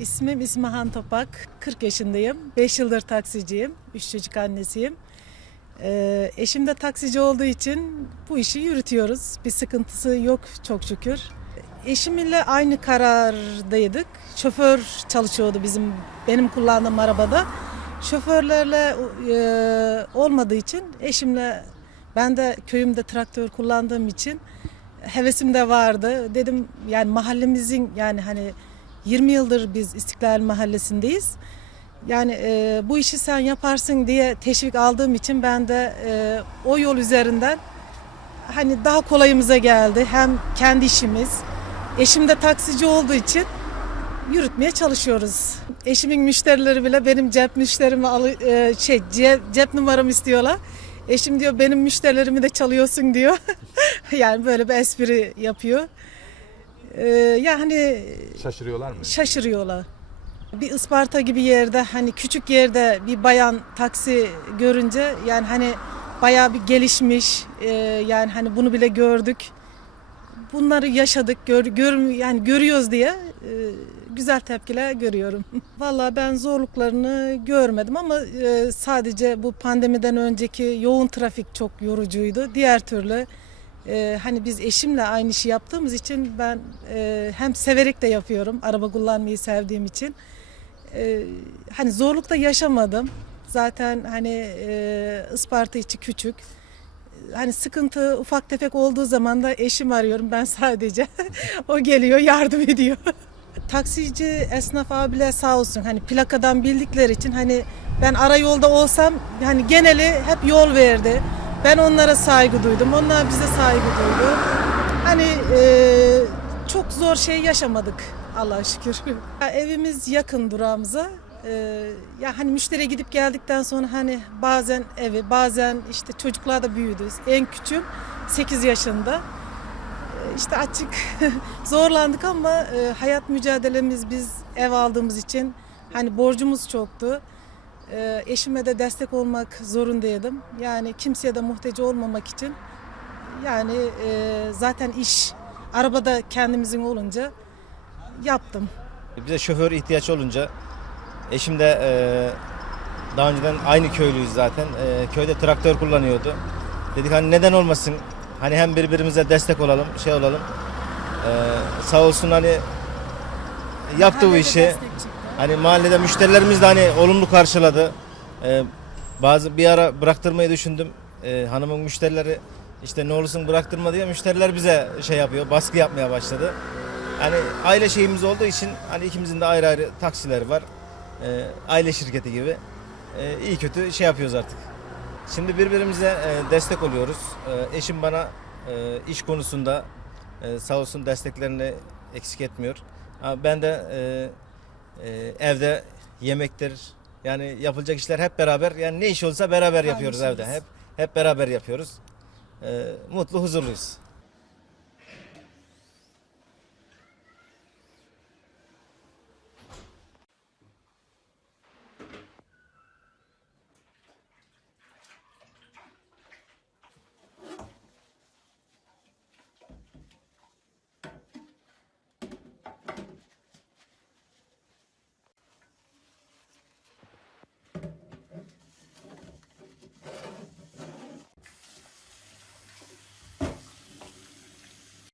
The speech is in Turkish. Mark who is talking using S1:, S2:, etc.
S1: İsmim İsmahan Topak. 40 yaşındayım. 5 yıldır taksiciyim. 3 çocuk annesiyim. Ee, eşim de taksici olduğu için bu işi yürütüyoruz. Bir sıkıntısı yok çok şükür. Eşimle aynı karardaydık. Şoför çalışıyordu bizim benim kullandığım arabada. Şoförlerle e, olmadığı için eşimle ben de köyümde traktör kullandığım için hevesim de vardı. Dedim yani mahallemizin yani hani 20 yıldır biz İstiklal Mahallesi'ndeyiz. Yani e, bu işi sen yaparsın diye teşvik aldığım için ben de e, o yol üzerinden hani daha kolayımıza geldi. Hem kendi işimiz, eşim de taksici olduğu için yürütmeye çalışıyoruz. Eşimin müşterileri bile benim cep müşterimi alı, e, şey cep, cep numaramı istiyorlar. Eşim diyor benim müşterilerimi de çalıyorsun diyor. yani böyle bir espri yapıyor. Ee, yani
S2: Şaşırıyorlar mı?
S1: şaşırıyorlar. Bir Isparta gibi yerde hani küçük yerde bir bayan taksi görünce yani hani bayağı bir gelişmiş e, yani hani bunu bile gördük. Bunları yaşadık, gör, gör, yani görüyoruz diye e, güzel tepkiler görüyorum. Vallahi ben zorluklarını görmedim ama e, sadece bu pandemiden önceki yoğun trafik çok yorucuydu. Diğer türlü e, hani biz eşimle aynı işi yaptığımız için ben e, hem severek de yapıyorum. Araba kullanmayı sevdiğim için. E, hani zorluk da yaşamadım. Zaten hani e, Isparta içi küçük. Hani sıkıntı ufak tefek olduğu zaman da eşim arıyorum. Ben sadece o geliyor yardım ediyor. Taksici esnaf abiler sağ olsun hani plakadan bildikleri için hani ben ara yolda olsam hani geneli hep yol verdi. Ben onlara saygı duydum. Onlar bize saygı duydu. Hani e, çok zor şey yaşamadık Allah'a şükür. Ya evimiz yakın durağımıza. E, ya hani müşteriye gidip geldikten sonra hani bazen evi bazen işte çocuklar da büyüdü. En küçüğüm 8 yaşında. E, İşte açık zorlandık ama e, hayat mücadelemiz biz ev aldığımız için hani borcumuz çoktu. E, eşime de destek olmak zorundaydım. Yani kimseye de muhtaç olmamak için yani e, zaten iş arabada kendimizin olunca yaptım.
S3: Bize şoför ihtiyaç olunca eşim de e, daha önceden aynı köylüyüz zaten. E, köyde traktör kullanıyordu. Dedik hani neden olmasın? Hani hem birbirimize destek olalım, şey olalım. E, sağ olsun hani yaptı bu işi. Hani mahallede müşterilerimiz de hani olumlu karşıladı. E, bazı bir ara bıraktırmayı düşündüm. E, hanımın müşterileri işte ne olursun bıraktırma diye müşteriler bize şey yapıyor, baskı yapmaya başladı. Hani aile şeyimiz olduğu için hani ikimizin de ayrı ayrı taksileri var. E, aile şirketi gibi. E, iyi kötü şey yapıyoruz artık. Şimdi birbirimize e, destek oluyoruz. E, eşim bana e, iş konusunda e, sağ olsun desteklerini eksik etmiyor. Ha, ben de e, e, evde yemektir yani yapılacak işler hep beraber yani ne iş olsa beraber yapıyoruz evde.
S1: işimiz.
S3: Hep hep beraber yapıyoruz. E, mutlu huzurluyuz.